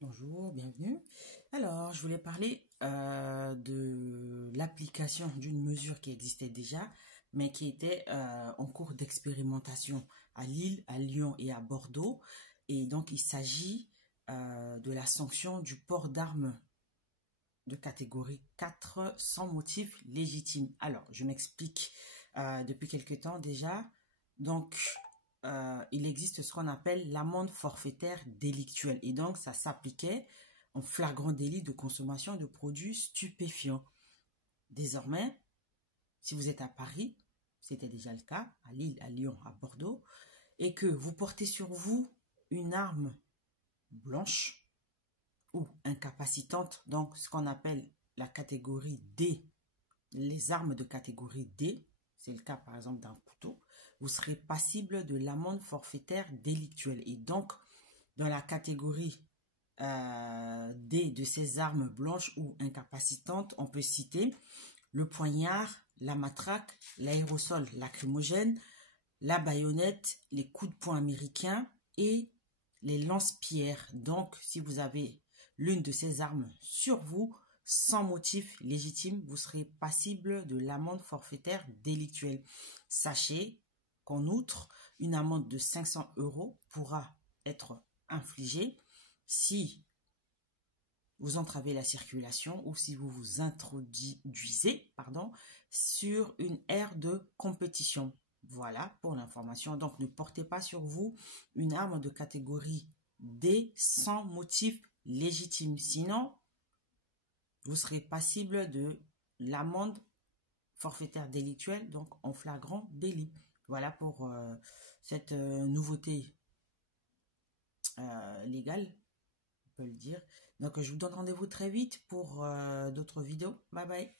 Bonjour, bienvenue. Alors, je voulais parler de l'application d'une mesure qui existait déjà, mais qui était en cours d'expérimentation à Lille, à Lyon et à Bordeaux. Et donc, il s'agit de la sanction du port d'armes de catégorie 4 sans motif légitime. Alors, je m'explique depuis quelque temps déjà. Donc, il existe ce qu'on appelle l'amende forfaitaire délictuelle. Et donc, ça s'appliquait en flagrant délit de consommation de produits stupéfiants. Désormais, si vous êtes à Paris, c'était déjà le cas, à Lille, à Lyon, à Bordeaux, et que vous portez sur vous une arme blanche ou incapacitante, donc ce qu'on appelle la catégorie D, les armes de catégorie D, c'est le cas par exemple d'un couteau, vous serez passible de l'amende forfaitaire délictuelle. Et donc, dans la catégorie D de ces armes blanches ou incapacitantes, on peut citer le poignard, la matraque, l'aérosol lacrymogène, la baïonnette, les coups de poing américains et les lance-pierres. Donc, si vous avez l'une de ces armes sur vous, sans motif légitime, vous serez passible de l'amende forfaitaire délictuelle. Sachez qu'en outre, une amende de 500 € pourra être infligée si vous entravez la circulation ou si vous vous introduisez sur une aire de compétition. Voilà pour l'information. Donc, ne portez pas sur vous une arme de catégorie D sans motif légitime. Sinon, vous serez passible de l'amende forfaitaire délictuelle, donc en flagrant délit. Voilà pour cette nouveauté légale, on peut le dire. Donc, je vous donne rendez-vous très vite pour d'autres vidéos. Bye bye.